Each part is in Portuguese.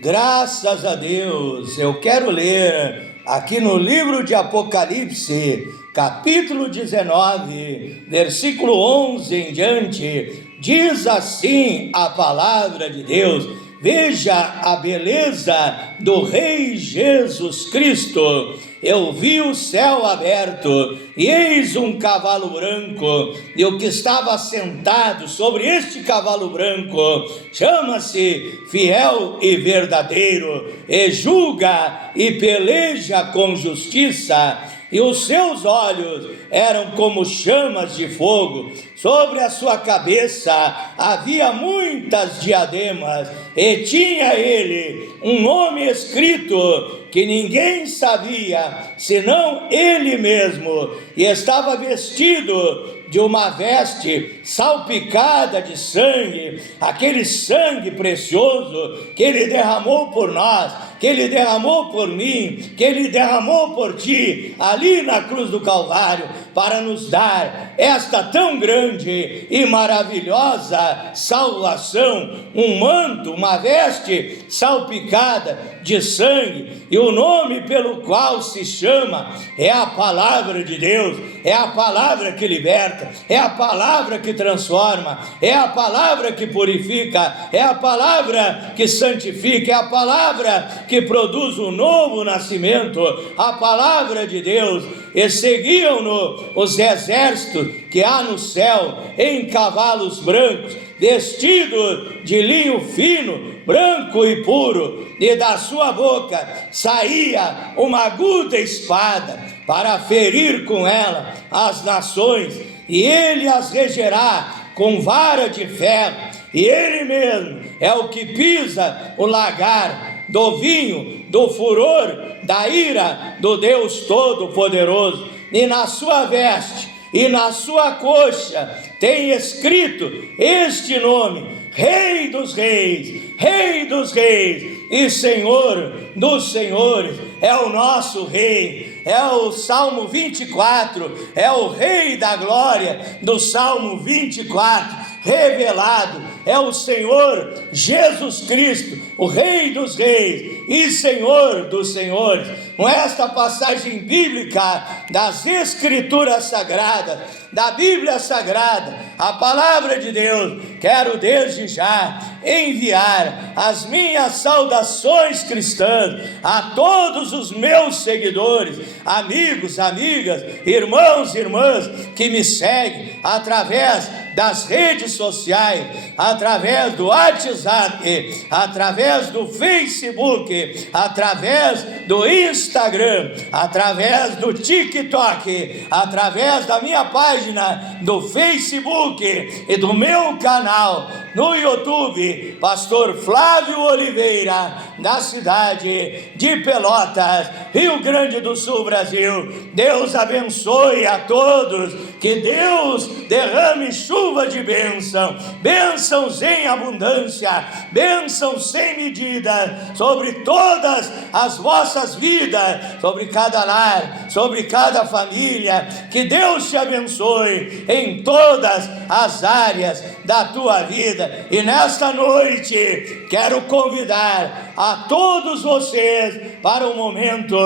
Graças a Deus, eu quero ler aqui no livro de Apocalipse, capítulo 19, versículo 11 em diante, diz assim a palavra de Deus: veja a beleza do Rei Jesus Cristo. Eu vi o céu aberto, e eis um cavalo branco, e o que estava sentado sobre este cavalo branco chama-se Fiel e Verdadeiro, e julga e peleja com justiça. E os seus olhos eram como chamas de fogo, sobre a sua cabeça havia muitas diademas, e tinha ele um nome escrito que ninguém sabia, senão ele mesmo, e estava vestido de uma veste salpicada de sangue, aquele sangue precioso que ele derramou por nós, que ele derramou por mim, que ele derramou por ti, ali na cruz do Calvário, para nos dar esta tão grande e maravilhosa salvação, um manto, uma veste salpicada de sangue, e o nome pelo qual se chama é a palavra de Deus, é a palavra que liberta, é a palavra que transforma, é a palavra que purifica, é a palavra que santifica, é a palavra que produz um novo nascimento, a palavra de Deus. E seguiam-no os exércitos que há no céu em cavalos brancos, vestidos de linho fino, branco e puro, e da sua boca saía uma aguda espada para ferir com ela as nações, e ele as regerá com vara de ferro, e ele mesmo é o que pisa o lagar do vinho, do furor, da ira do Deus Todo-Poderoso. E na sua veste e na sua coxa tem escrito este nome: Rei dos Reis, Rei dos Reis e Senhor dos Senhores. É o nosso Rei, é o Salmo 24, é o Rei da glória do Salmo 24, revelado, é o Senhor Jesus Cristo, o Rei dos Reis e Senhor dos Senhores. Com esta passagem bíblica das Escrituras Sagradas, da Bíblia Sagrada, a palavra de Deus, quero desde já enviar as minhas saudações cristãs a todos os meus seguidores, amigos, amigas, irmãos e irmãs que me seguem através das redes sociais, através do WhatsApp, através do Facebook, através do Instagram, através do TikTok, através da minha página do Facebook e do meu canal no YouTube, Pastor Flávio Oliveira, da cidade de Pelotas, Rio Grande do Sul, Brasil. Deus abençoe a todos, que Deus derrame chuva de bênção, bênçãos em abundância, bênçãos sem medida sobre todas as vossas vidas, sobre cada lar, sobre cada família. Que Deus te abençoe em todas as áreas da tua vida. E nesta noite quero convidar a todos vocês para um momento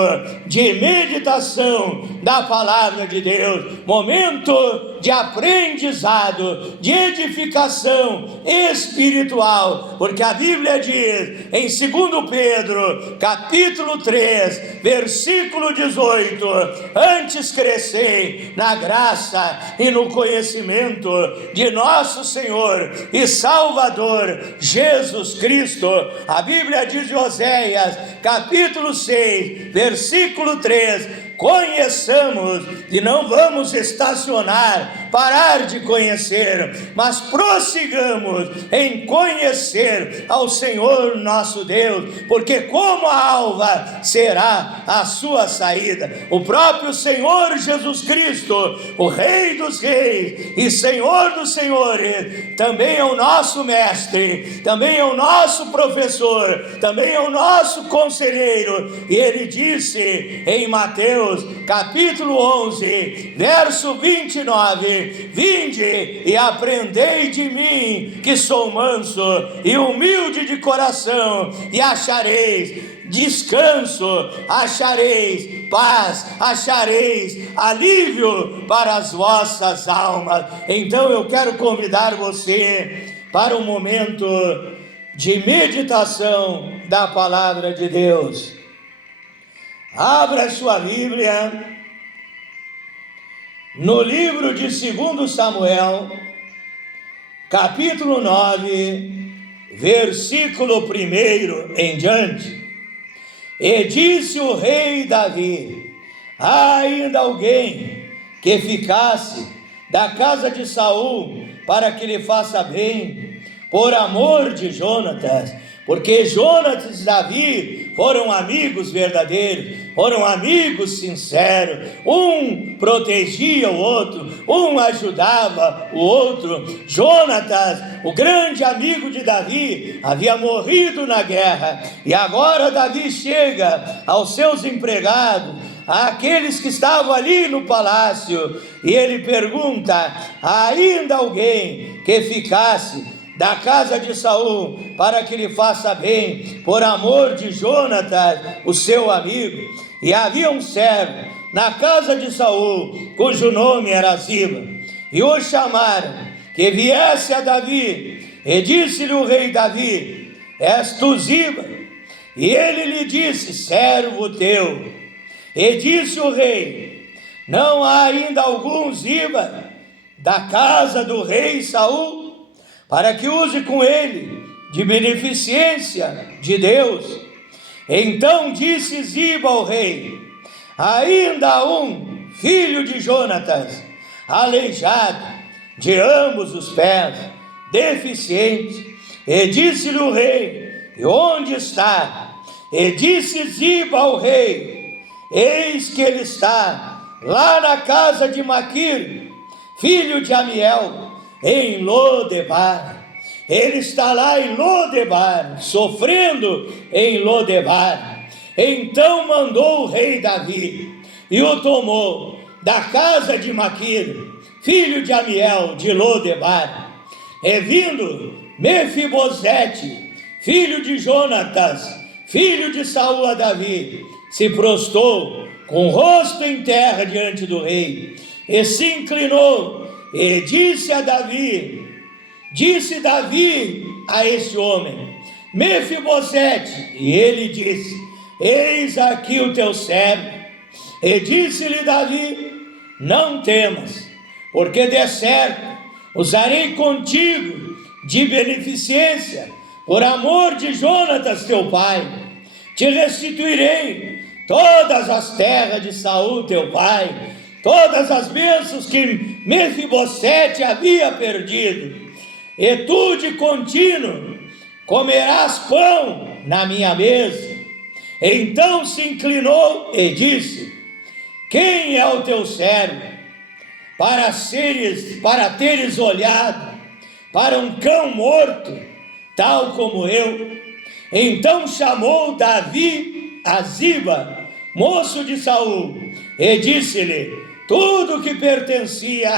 de meditação da palavra de Deus, momento de aprendizado, de edificação espiritual, porque a Bíblia diz em 2 Pedro, capítulo 3, versículo 18: antes crescei na graça e no conhecimento de nosso Senhor e Salvador Jesus Cristo. A Bíblia diz em Oséias, capítulo 6, versículo 3: conheçamos e não vamos estacionar, parar de conhecer, mas prossigamos em conhecer ao Senhor nosso Deus, porque como a alva será a sua saída. O próprio Senhor Jesus Cristo, o Rei dos Reis e Senhor dos Senhores, também é o nosso mestre, também é o nosso professor, também é o nosso conselheiro, e ele disse em Mateus capítulo 11, verso 29: vinde e aprendei de mim, que sou manso e humilde de coração, e achareis descanso, achareis paz, achareis alívio para as vossas almas. Então eu quero convidar você para um momento de meditação da palavra de Deus. Abra sua Bíblia no livro de 2 Samuel, capítulo 9, versículo 1 em diante. E disse o rei Davi: há ainda alguém que ficasse da casa de Saul para que lhe faça bem, por amor de Jonatas, porque Jonatas e Davi foram amigos verdadeiros, foram amigos sinceros, um protegia o outro, um ajudava o outro. Jonatas, o grande amigo de Davi, havia morrido na guerra, e agora Davi chega aos seus empregados, àqueles que estavam ali no palácio, e ele pergunta: há ainda alguém que ficasse da casa de Saul para que lhe faça bem, por amor de Jonatas, o seu amigo? E havia um servo na casa de Saul, cujo nome era Ziba, e o chamaram que viesse a Davi. E disse-lhe o rei Davi: és tu Ziba? E ele lhe disse: servo teu. E disse o rei: não há ainda algum Ziba da casa do rei Saul, para que use com ele de beneficência de Deus? Então disse Ziba ao rei: ainda há um filho de Jonatas, aleijado de ambos os pés, deficiente. E disse-lhe o rei: e onde está? E disse Ziba ao rei: eis que ele está lá na casa de Maquir, filho de Amiel, em Lodebar. Ele está lá em Lodebar, sofrendo em Lodebar. Então mandou o rei Davi e o tomou da casa de Maquir, filho de Amiel, de Lodebar. E vindo Mefibosete, filho de Jonatas, filho de Saul, a Davi, se prostrou com o rosto em terra diante do rei, e se inclinou. E disse Davi a este homem: Mefibosete. E ele disse: eis aqui o teu servo. E disse-lhe Davi: não temas, porque de certo usarei contigo de beneficência, por amor de Jonatas teu pai. Te restituirei todas as terras de Saul teu pai, todas as bênçãos que Mefibosete havia perdido, e tu de contínuo comerás pão na minha mesa. Então se inclinou e disse: quem é o teu servo para teres olhado para um cão morto, tal como eu? Então chamou Davi a Ziba, moço de Saul, e disse-lhe tudo que pertencia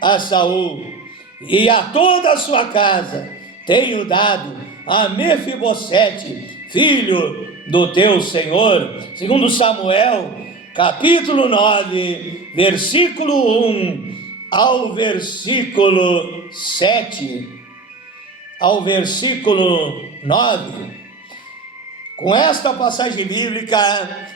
a Saul e a toda a sua casa tenho dado a Mefibosete, filho do teu senhor. 2 Samuel, capítulo 9, versículo 1 ao versículo 7, ao versículo 9. Com esta passagem bíblica,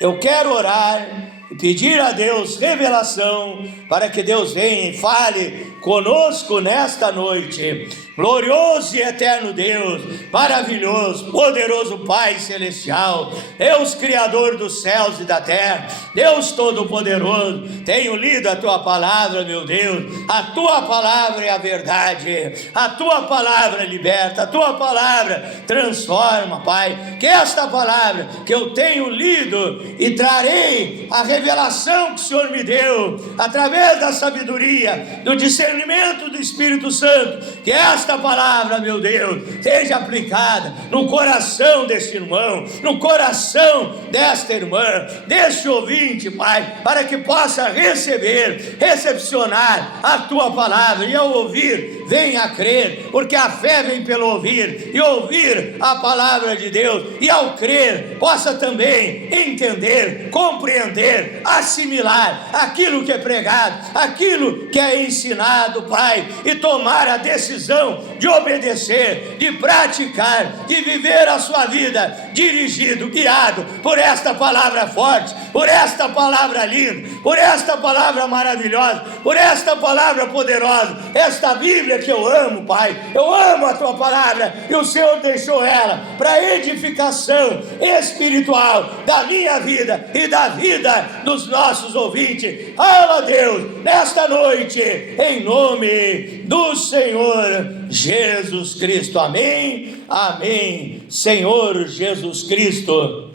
eu quero orar e pedir a Deus revelação, para que Deus venha e fale conosco nesta noite. Glorioso e eterno Deus, maravilhoso, poderoso Pai celestial, Deus criador dos céus e da terra, Deus todo-poderoso, tenho lido a tua palavra, meu Deus. A tua palavra é a verdade, a tua palavra liberta, a tua palavra transforma, Pai. Que esta palavra que eu tenho lido e trarei a revelação que o Senhor me deu, através da sabedoria, do discernimento do Espírito Santo, que esta palavra, meu Deus, seja aplicada no coração deste irmão, no coração desta irmã, deste ouvinte, Pai, para que possa recepcionar a Tua palavra, e ao ouvir, venha a crer, porque a fé vem pelo ouvir, e ouvir a palavra de Deus, e ao crer, possa também entender, compreender, assimilar aquilo que é pregado, aquilo que é ensinado, Pai, e tomar a decisão de obedecer, de praticar, de viver a sua vida dirigido, guiado por esta palavra forte, por esta palavra linda, por esta palavra maravilhosa, por esta palavra poderosa, esta Bíblia que eu amo, Pai. Eu amo a Tua palavra, e o Senhor deixou ela para edificação espiritual da minha vida e da vida dos nossos ouvintes. Fala, Deus, nesta noite, em nome do Senhor Jesus Cristo. Amém, amém. Senhor Jesus Cristo,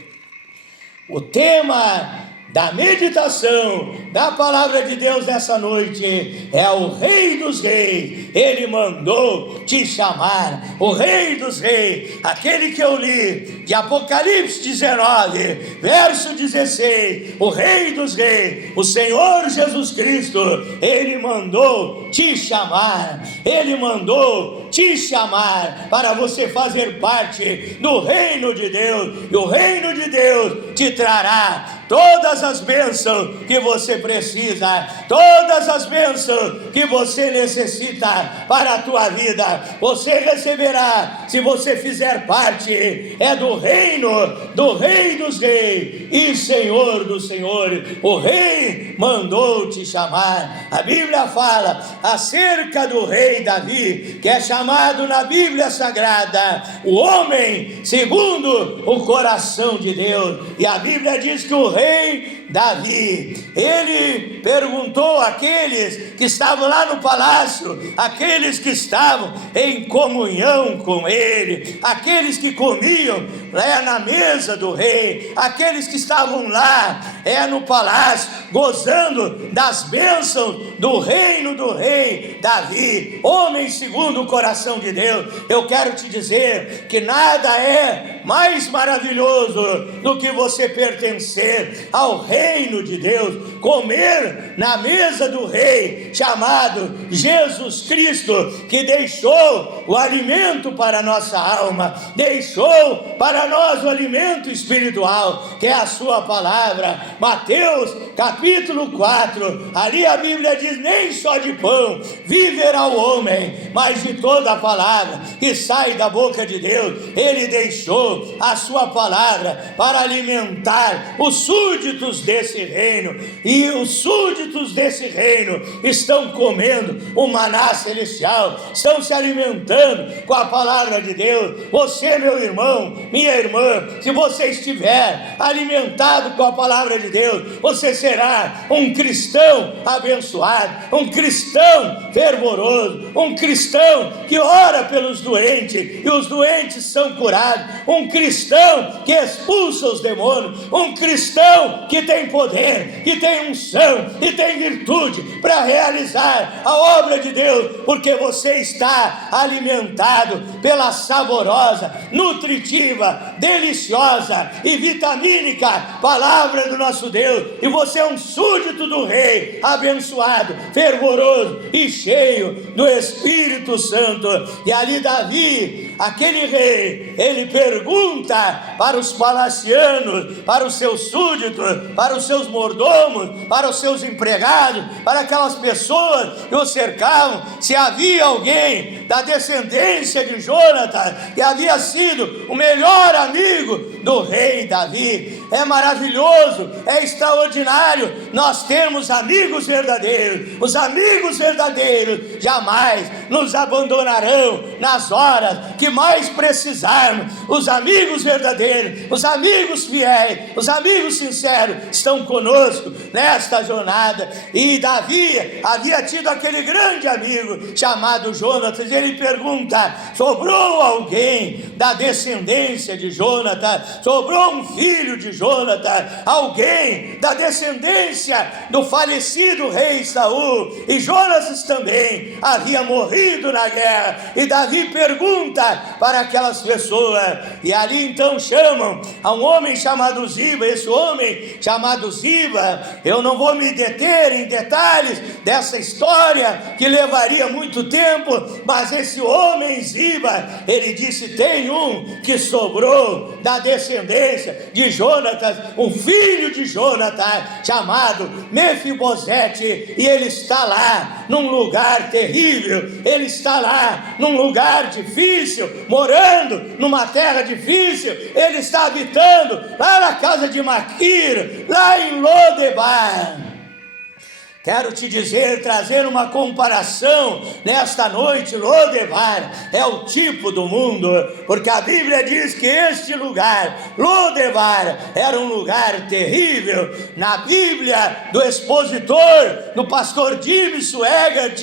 o tema da meditação da palavra de Deus nessa noite é o Rei dos Reis. Ele mandou te chamar, o Rei dos Reis, aquele que eu li de Apocalipse 19, verso 16, o Rei dos Reis, o Senhor Jesus Cristo, Ele mandou te chamar, Ele mandou te chamar para você fazer parte do reino de Deus, e o reino de Deus te trará todas as bênçãos que você precisa, todas as bênçãos que você necessita para a tua vida, você receberá, se você fizer parte, do Rei dos Reis e Senhor dos Senhores. O Rei mandou te chamar. A Bíblia fala acerca do rei Davi, que é chamado na Bíblia Sagrada o homem segundo o coração de Deus, e a Bíblia diz que o rei Davi, ele perguntou àqueles que estavam lá no palácio, aqueles que estavam em comunhão com ele, aqueles que comiam na mesa do rei, aqueles que estavam lá no palácio, gozando das bênçãos do reino do rei Davi, homem segundo o coração de Deus. Eu quero te dizer que nada é mais maravilhoso do que você pertencer ao reino de Deus, comer na mesa do rei chamado Jesus Cristo, que deixou o alimento para a nossa alma, deixou para nós o alimento espiritual, que é a sua palavra. Mateus capítulo 4, ali a Bíblia diz: nem só de pão viverá o homem, mas de toda a palavra que sai da boca de Deus. Ele deixou a sua palavra para alimentar os súditos desse reino, e os súditos desse reino estão comendo o maná celestial, estão se alimentando com a palavra de Deus. Você, meu irmão, minha irmã, se você estiver alimentado com a palavra de Deus, você será um cristão abençoado, um cristão fervoroso, um cristão que ora pelos doentes e os doentes são curados, um cristão que expulsa os demônios, um cristão que tem poder, que tem unção e tem virtude para realizar a obra de Deus, porque você está alimentado pela saborosa, nutritiva, deliciosa e vitamínica palavra do nosso Deus, e você é um súdito do rei, abençoado, fervoroso e cheio do Espírito Santo. E ali Davi, aquele rei, ele pergunta para os palacianos, para os seus súditos, para os seus mordomos, para os seus empregados, para aquelas pessoas que o cercavam, se havia alguém da descendência de Jonatas que havia sido o melhor amigo do rei Davi. É maravilhoso, é extraordinário nós temos amigos verdadeiros. Os amigos verdadeiros jamais nos abandonarão nas horas que mais precisarmos. Os amigos verdadeiros, os amigos fiéis, os amigos sinceros estão conosco nesta jornada. E Davi havia tido aquele grande amigo chamado Jonatas. Ele pergunta: sobrou alguém da descendência de Jonatas? Sobrou um filho de Jonatas, alguém da descendência do falecido rei Saul. E Jonatas também havia morrido na guerra. E Davi pergunta para aquelas pessoas, e ali então chamam a um homem chamado Ziba. Esse homem chamado Ziba, eu não vou me deter em detalhes dessa história, que levaria muito tempo, mas esse homem Ziba, ele disse: tem um que sobrou da descendência de Jonatas, um filho de Jonatas, chamado Mefibosete, e ele está lá num lugar terrível, ele está lá num lugar difícil, morando numa terra difícil, ele está habitando lá na casa de Maquir, lá em Lodebar. Quero te dizer, trazer uma comparação nesta noite. Lodebar é o tipo do mundo, porque a Bíblia diz que este lugar, Lodebar, era um lugar terrível. Na Bíblia do expositor, do pastor Jimmy Swaggart,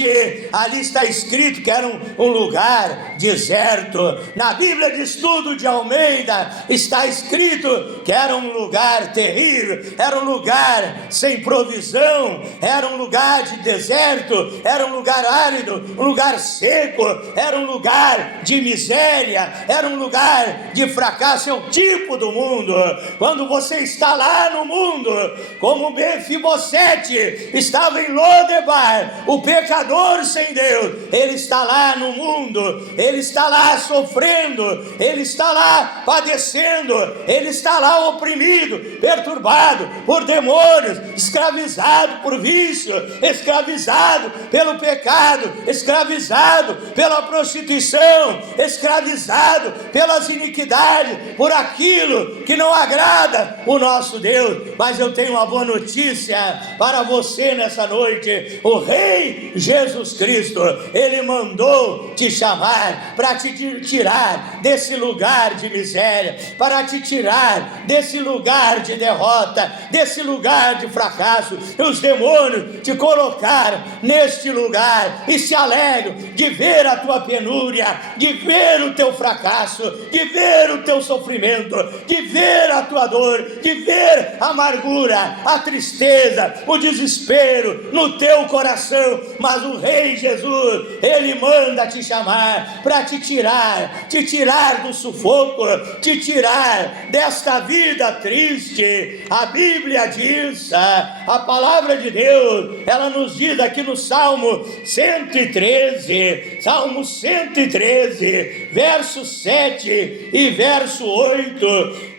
ali está escrito que era um lugar deserto. Na Bíblia de Estudo de Almeida está escrito que era um lugar terrível, era um lugar sem provisão, era um lugar de deserto, era um lugar árido, um lugar seco, era um lugar de miséria, era um lugar de fracasso. É o tipo do mundo. Quando você está lá no mundo, como Mefibosete estava em Lodebar, o pecador sem Deus, ele está lá no mundo, ele está lá sofrendo, ele está lá padecendo, ele está lá oprimido, perturbado por demônios, escravizado por vício, escravizado pelo pecado, escravizado pela prostituição, escravizado pelas iniquidades, por aquilo que não agrada o nosso Deus. Mas eu tenho uma boa notícia para você nessa noite: o Rei Jesus Cristo, Ele mandou te chamar para te tirar desse lugar de miséria, para te tirar desse lugar de derrota, desse lugar de fracasso. Os demônios te colocaram neste lugar e se alegram de ver a tua penúria, de ver o teu fracasso, de ver o teu sofrimento, de ver a tua dor, de ver a amargura, a tristeza, o desespero no teu coração. Mas o Rei Jesus, Ele manda te chamar para te tirar do sufoco, te tirar desta vida triste. A Bíblia diz, a palavra de Deus, ela nos diz aqui no Salmo 113, verso 7 e verso 8,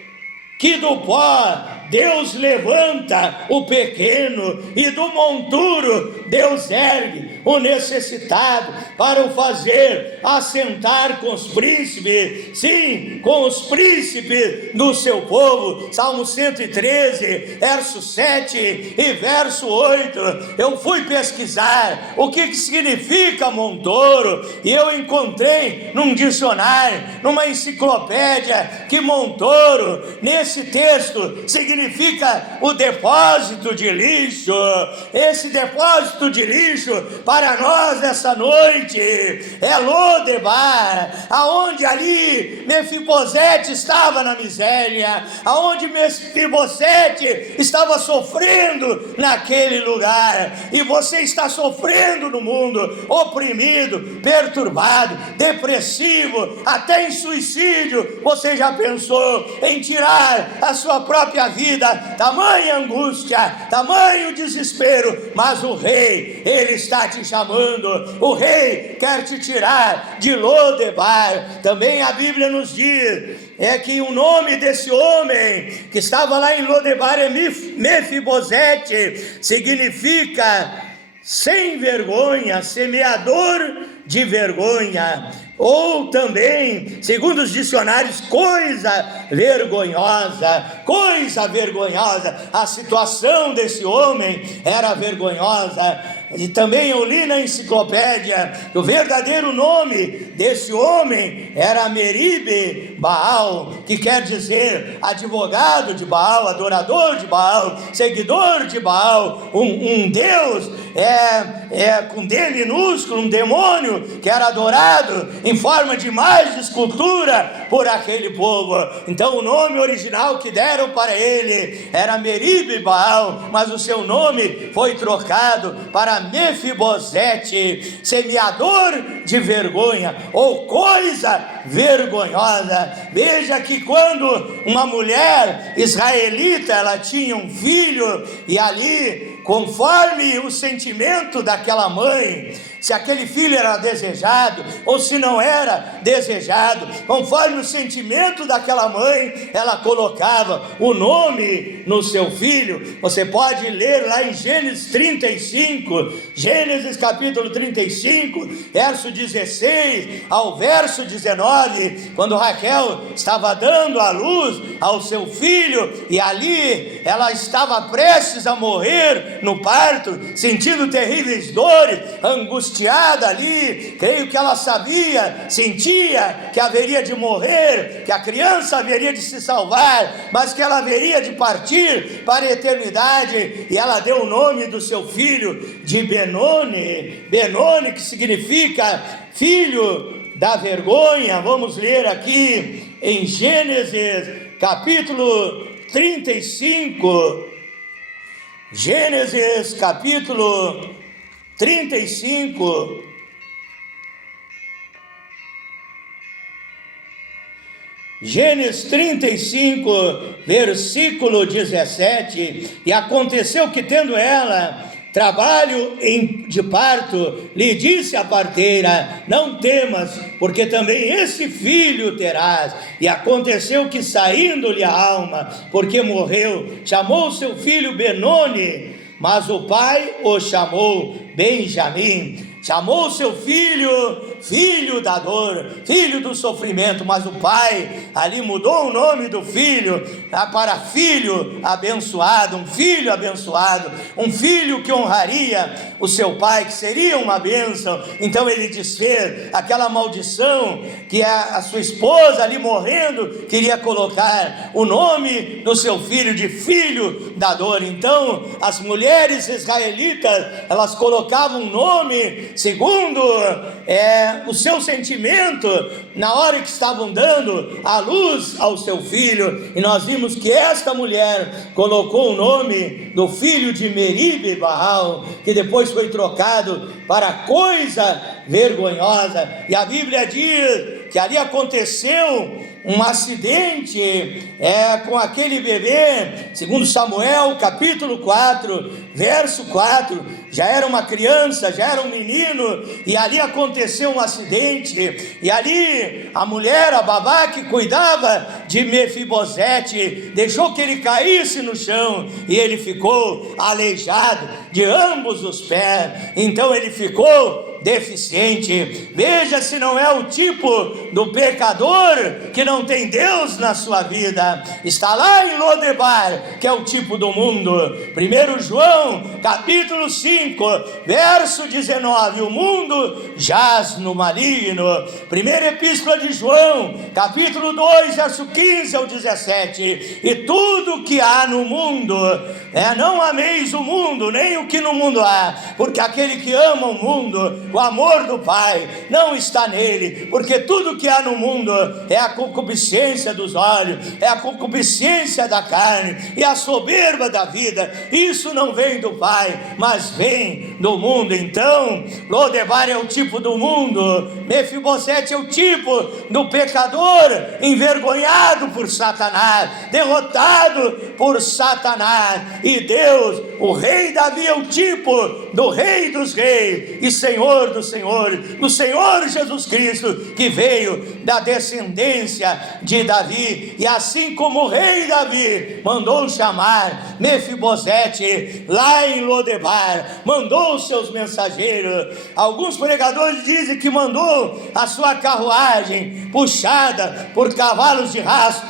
que do pó Deus levanta o pequeno, e do monturo Deus ergue o necessitado, para o fazer assentar com os príncipes, sim, com os príncipes do seu povo. Salmo 113, verso 7 e verso 8. Eu fui pesquisar o que significa montouro, e eu encontrei num dicionário, numa enciclopédia, que montouro, nesse texto, significa o depósito de lixo. Esse depósito de lixo para nós nessa noite é Lodebar, aonde ali Mefibosete estava na miséria, aonde Mefibosete estava sofrendo naquele lugar. E você está sofrendo no mundo, oprimido, perturbado, depressivo, até em suicídio. Você já pensou em tirar a sua própria vida? Tamanha angústia, tamanho desespero. Mas o Rei, Ele está te chamando. O Rei quer te tirar de Lodebar. Também a Bíblia nos diz que o nome desse homem que estava lá em Lodebar é Mefibosete, significa sem vergonha, semeador de vergonha. Ou também, segundo os dicionários, coisa vergonhosa. A situação desse homem era vergonhosa. e também eu li na enciclopédia, que o verdadeiro nome desse homem era Meribe Baal, que quer dizer advogado de Baal, adorador de Baal, seguidor de Baal, um Deus com D minúsculo, um demônio que era adorado em forma de imagem de escultura por aquele povo. Então o nome original que deram para ele era Meribe Baal, mas o seu nome foi trocado para Mefibosete, semeador de vergonha, ou coisa vergonhosa. Veja que quando uma mulher israelita, ela tinha um filho, e ali, conforme o sentimento daquela mãe, se aquele filho era desejado ou se não era desejado, conforme o sentimento daquela mãe, ela colocava o nome no seu filho. Você pode ler lá em Gênesis 35, Gênesis capítulo 35, verso 16 ao verso 19, quando Raquel estava dando à luz ao seu filho, e ali ela estava prestes a morrer no parto, sentindo terríveis dores, angustiada ali. Creio que ela sentia que haveria de morrer, que a criança haveria de se salvar, mas que ela haveria de partir para a eternidade, e ela deu o nome do seu filho de Benoni, Benoni, que significa filho da vergonha. Vamos ler aqui em Gênesis capítulo 35, Gênesis capítulo 35, Gênesis 35, versículo 17. E aconteceu que, tendo ela trabalho de parto, lhe disse a parteira: não temas, porque também esse filho terás. E aconteceu que, saindo-lhe a alma, porque morreu, chamou seu filho Benoni, mas o pai o chamou Benjamim. Chamou seu filho, filho da dor, filho do sofrimento, mas o pai ali mudou o nome do filho para filho abençoado, um filho que honraria o seu pai, que seria uma bênção. Então ele desfez aquela maldição que a sua esposa ali morrendo queria colocar o nome do seu filho de filho da dor. Então as mulheres israelitas, elas colocavam um nome segundo o seu sentimento na hora que estavam dando a luz ao seu filho. E nós vimos que esta mulher colocou o nome do filho de Meribe Baal, que depois foi trocado para coisa vergonhosa. E a Bíblia diz que ali aconteceu um acidente com aquele bebê, segundo Samuel capítulo 4, verso 4, já era uma criança, já era um menino, e ali aconteceu um acidente, e ali a mulher, a babá que cuidava de Mefibosete, deixou que ele caísse no chão, e ele ficou aleijado de ambos os pés. Então ele ficou deficiente. Veja se não é o tipo do pecador que não tem Deus na sua vida. Está lá em Lodebar, que é o tipo do mundo. 1 João capítulo 5, verso 19, o mundo jaz no maligno. Primeira epístola de João capítulo 2, verso 15 ao 17, e tudo que há no mundo, não ameis o mundo, nem o que no mundo há, porque aquele que ama o mundo, o amor do Pai não está nele. Porque tudo que há no mundo é a concupiscência dos olhos, é a concupiscência da carne e a soberba da vida. Isso não vem do Pai, mas vem do mundo. Então Lodebar é o tipo do mundo, Mefibosete é o tipo do pecador envergonhado por Satanás, derrotado por Satanás. E Deus, o rei Davi, é o tipo do rei dos reis e Senhor dos senhores, do Senhor Jesus Cristo, que veio da descendência de Davi. E assim como o rei Davi mandou chamar Mefibosete lá em Lodebar, mandou os seus mensageiros, alguns pregadores dizem que mandou a sua carruagem puxada por cavalos de raço,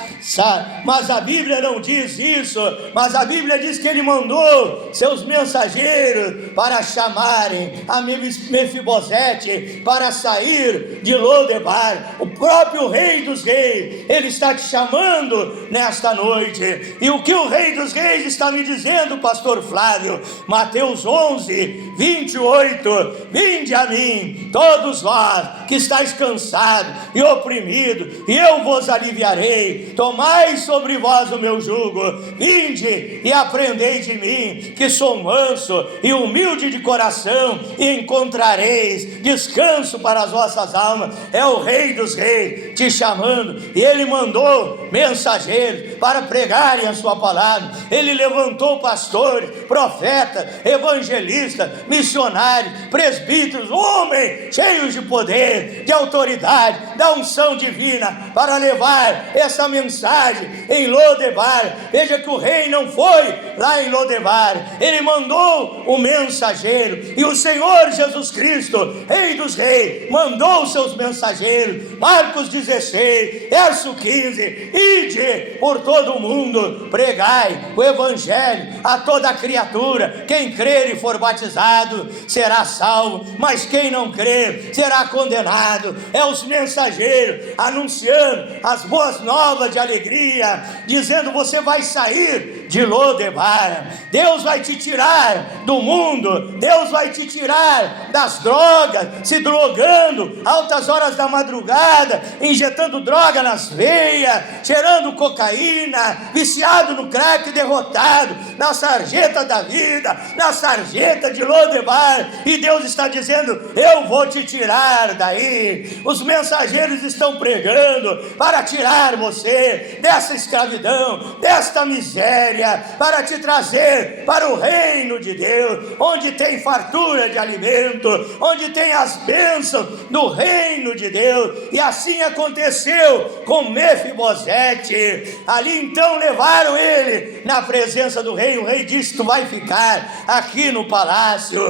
Mas a Bíblia não diz isso, mas a Bíblia diz que ele mandou seus mensageiros para chamarem a Mefibosete para sair de Lodebar. O próprio Rei dos Reis, ele está te chamando nesta noite. E o que o Rei dos Reis está me dizendo, pastor Flávio? Mateus 11, 28, vinde a mim, todos vós que estáis cansados e oprimidos, e eu vos aliviarei. Tomai sobre vós o meu jugo, vinde e aprendei de mim, que sou manso e humilde de coração, e encontrareis descanso para as vossas almas. É o Rei dos Reis te chamando, e ele mandou mensageiros para pregarem a sua palavra. Ele levantou pastores, profetas, evangelistas, missionários, presbíteros, homens cheios de poder, de autoridade, da unção divina, para levar essa mensagem em Lodebar. Veja que o rei não foi lá em Lodebar, ele mandou o mensageiro, e o Senhor Jesus Cristo, Rei dos Reis, mandou os seus mensageiros. Marcos 16, verso 15: ide por todo o mundo, pregai o evangelho a toda criatura. Quem crer e for batizado será salvo, mas quem não crer será condenado. É os mensageiros anunciando as boas novas de alegria, dizendo: você vai sair de Lodebar, Deus vai te tirar do mundo, Deus vai te tirar das drogas, se drogando altas horas da madrugada, injetando droga nas veias, cheirando cocaína, viciado no crack, derrotado na sarjeta da vida, na sarjeta de Lodebar. E Deus está dizendo: eu vou te tirar daí. Os mensageiros estão pregando para tirar você dessa escravidão, desta miséria, para te trazer para o reino de Deus, onde tem fartura de alimento, onde tem as bênçãos do reino de Deus. E assim aconteceu com Mefibosete. Ali então levaram ele na presença do rei. O rei disse: tu vai ficar aqui no palácio,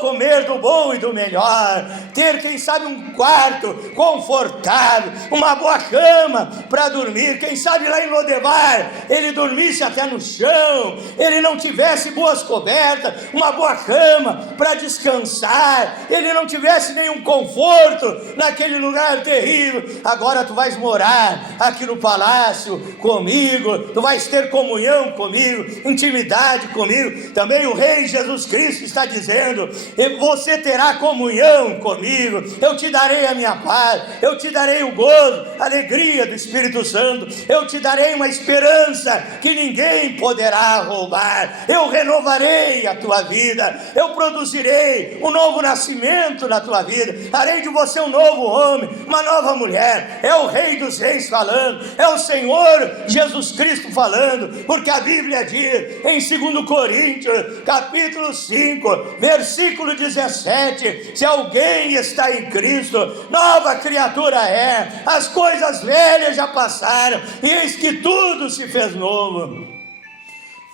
comer do bom e do melhor, ter quem sabe um quarto confortável, uma boa cama para dormir. Quem sabe lá em Lodebar ele dormisse até no chão, ele não tivesse boas cobertas, uma boa cama para descansar, ele não tivesse nenhum conforto naquele lugar terrível. Agora tu vais morar aqui no palácio comigo, tu vais ter comunhão comigo, intimidade comigo. Também o Rei Jesus Cristo está dizendo: você terá comunhão comigo, eu te darei a minha paz, eu te darei o gozo, a alegria do Espírito Santo, eu te darei uma esperança que ninguém poderá roubar. Eu renovarei a tua vida, eu produzirei um novo nascimento na tua vida, farei de você um novo homem, uma nova mulher. É o Rei dos Reis falando, é o Senhor Jesus Cristo falando, porque a Bíblia diz em 2 Coríntios capítulo 5, versículo 17: se alguém está em Cristo, nova criatura é, as coisas velhas já passaram, e eis que tudo se fez novo.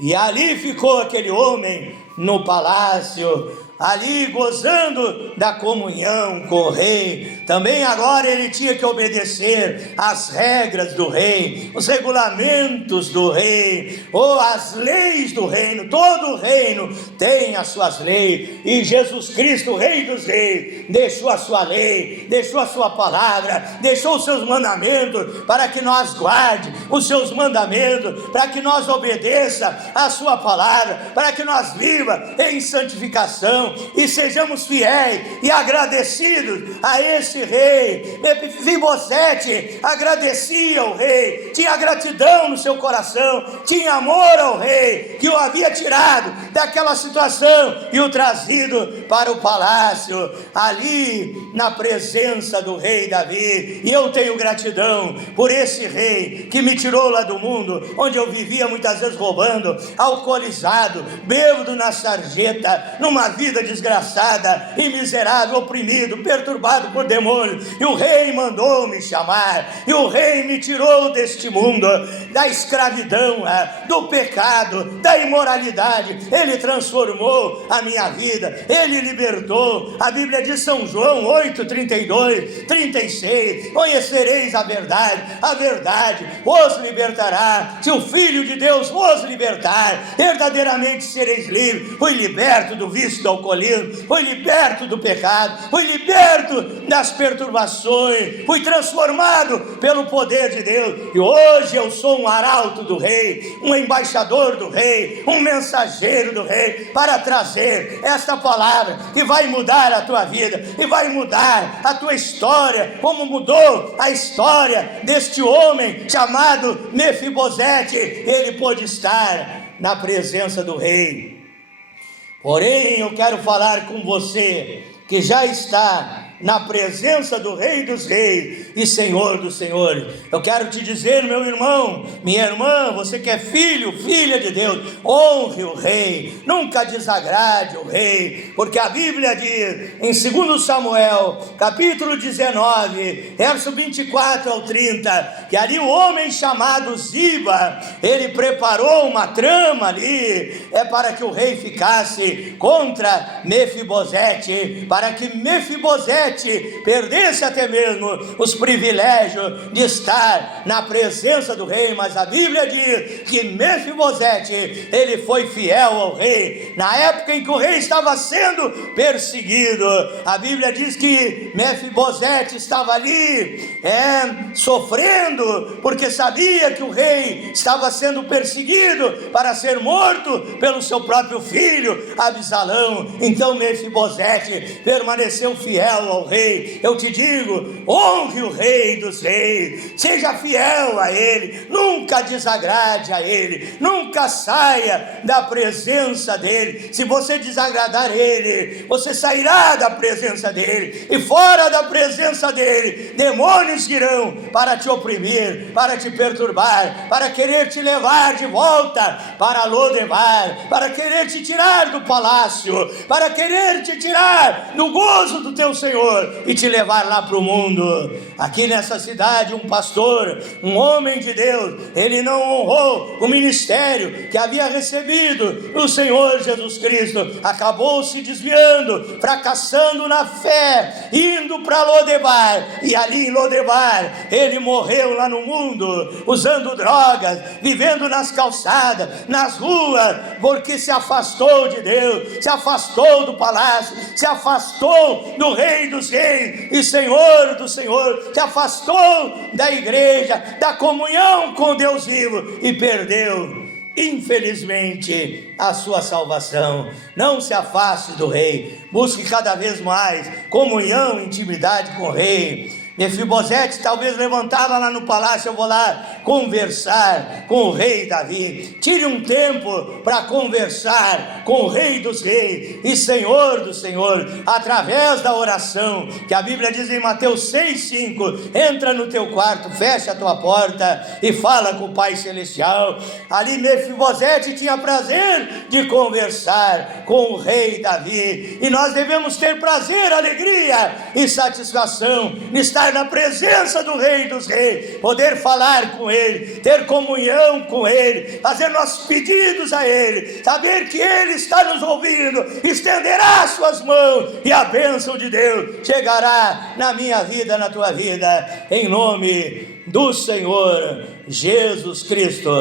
E ali ficou aquele homem no palácio, ali gozando da comunhão com o rei. Também agora ele tinha que obedecer às regras do rei, os regulamentos do rei, ou as leis do reino. Todo reino tem as suas leis, e Jesus Cristo, o Rei dos Reis, deixou a sua lei, deixou a sua palavra, deixou os seus mandamentos para que nós guarde os seus mandamentos, para que nós obedeça a sua palavra, para que nós viva em santificação e sejamos fiéis e agradecidos a esse rei. Mefibosete agradecia ao rei, tinha gratidão no seu coração, tinha amor ao rei que o havia tirado daquela situação e o trazido para o palácio, ali na presença do rei Davi. E eu tenho gratidão por esse rei que me tirou lá do mundo, onde eu vivia muitas vezes roubando, alcoolizado, bêbado na sarjeta, numa vida vida desgraçada e miserável, oprimido, perturbado por demônios, e o rei mandou me chamar, e o rei me tirou deste mundo, da escravidão, do pecado, da imoralidade. Ele transformou a minha vida, Ele libertou. A Bíblia diz, São João 8, 32, 36, conhecereis a verdade vos libertará. Se o Filho de Deus vos libertar, verdadeiramente sereis livres. Fui liberto do vício do alcoolismo, fui liberto do pecado, fui liberto das perturbações, fui transformado pelo poder de Deus, e hoje eu sou um arauto do rei, um embaixador do rei, um mensageiro do rei, para trazer esta palavra que vai mudar a tua vida, e vai mudar a tua história, como mudou a história deste homem chamado Mefibosete. Ele pôde estar na presença do rei. Porém, eu quero falar com você que já está na presença do Rei dos Reis e Senhor dos Senhores. Eu quero te dizer, meu irmão, minha irmã, você que é filho, filha de Deus, honre o Rei, nunca desagrade o Rei, porque a Bíblia diz em 2 Samuel, capítulo 19, verso 24 ao 30, que ali o homem chamado Ziba, ele preparou uma trama ali, para que o rei ficasse contra Mefibosete, para que Mefibosete perdesse até mesmo os privilégios de estar na presença do rei. Mas a Bíblia diz que Mefibosete, ele foi fiel ao rei, na época em que o rei estava sendo perseguido. A Bíblia diz que Mefibosete estava ali, sofrendo, porque sabia que o rei estava sendo perseguido para ser morto pelo seu próprio filho, Absalão. Então Mefibosete permaneceu fiel ao rei. Eu te digo, honre o Rei dos Reis, seja fiel a Ele, nunca desagrade a Ele, nunca saia da presença dEle. Se você desagradar Ele, você sairá da presença dEle, e fora da presença dEle, demônios irão para te oprimir, para te perturbar, para querer te levar de volta para Lodebar, para querer te tirar do palácio, para querer te tirar do gozo do teu Senhor e te levar lá para o mundo. Aqui nessa cidade, um pastor, um homem de Deus, ele não honrou o ministério que havia recebido do Senhor Jesus Cristo, acabou se desviando, fracassando na fé, indo para Lodebar, e ali em Lodebar ele morreu lá no mundo, usando drogas, vivendo nas calçadas, nas ruas, porque se afastou de Deus, se afastou do palácio, se afastou do Rei dos Reis e Senhor do Senhor, se afastou da igreja, da comunhão com Deus vivo, e perdeu, infelizmente, a sua salvação. Não se afaste do rei, busque cada vez mais comunhão, intimidade com o rei. Mefibosete talvez levantava lá no palácio: eu vou lá conversar com o rei Davi. Tire um tempo para conversar com o Rei dos Reis e Senhor do Senhor, através da oração, que a Bíblia diz em Mateus 6,5: entra no teu quarto, fecha a tua porta e fala com o Pai Celestial. Ali Mefibosete tinha prazer de conversar com o rei Davi, e nós devemos ter prazer, alegria e satisfação de estar na presença do Rei dos Reis, poder falar com Ele, ter comunhão com Ele, fazer nossos pedidos a Ele, saber que Ele está nos ouvindo, estenderá suas mãos e a bênção de Deus chegará na minha vida, na tua vida, em nome do Senhor Jesus Cristo.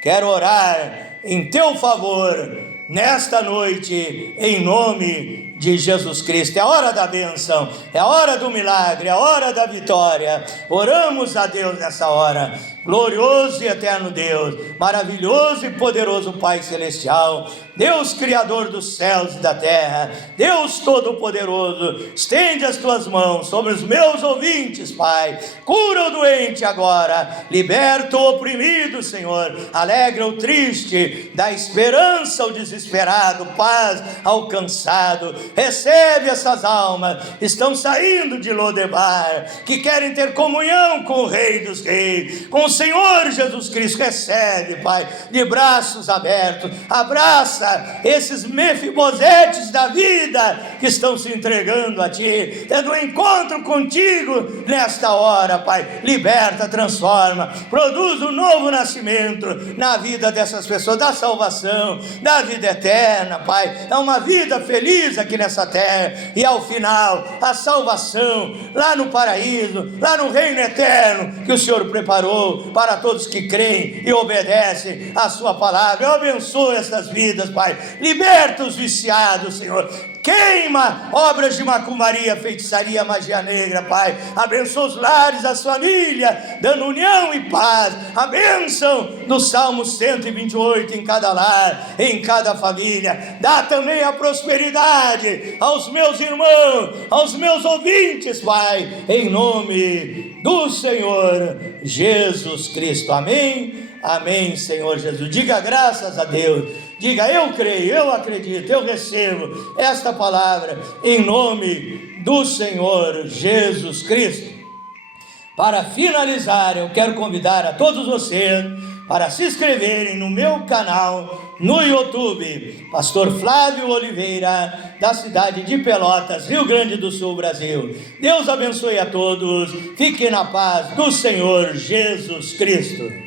Quero orar em teu favor nesta noite, em nome de Jesus Cristo. É a hora da bênção, é a hora do milagre, é a hora da vitória. Oramos a Deus nessa hora. Glorioso e eterno Deus, maravilhoso e poderoso Pai Celestial, Deus Criador dos céus e da terra, Deus Todo-Poderoso, estende as tuas mãos sobre os meus ouvintes, Pai. Cura o doente agora, liberta o oprimido, Senhor, alegra o triste, dá esperança ao desesperado, paz ao cansado. Recebe essas almas, estão saindo de Lodebar, que querem ter comunhão com o Rei dos Reis, com o Senhor Jesus Cristo. Recebe, Pai, de braços abertos, abraça esses mefibosetes da vida que estão se entregando a Ti, tendo um encontro contigo nesta hora, Pai. Liberta, transforma, produz um novo nascimento na vida dessas pessoas, da salvação, da vida eterna, Pai. É uma vida feliz aqui nessa terra, e ao final, a salvação lá no paraíso, lá no reino eterno que o Senhor preparou para todos que creem e obedecem a sua palavra. Eu abençoo essas vidas, Pai. Liberta os viciados, Senhor. Queima obras de macumbaria, feitiçaria, magia negra, Pai. Abençoa os lares, as famílias, dando união e paz. A bênção do Salmo 128 em cada lar, em cada família. Dá também a prosperidade aos meus irmãos, aos meus ouvintes, Pai, em nome do Senhor Jesus Cristo. Amém? Amém, Senhor Jesus. Diga graças a Deus. Diga, eu creio, eu acredito, eu recebo esta palavra em nome do Senhor Jesus Cristo. Para finalizar, eu quero convidar a todos vocês para se inscreverem no meu canal no YouTube, Pastor Flávio Oliveira, da cidade de Pelotas, Rio Grande do Sul, Brasil. Deus abençoe a todos, fiquem na paz do Senhor Jesus Cristo.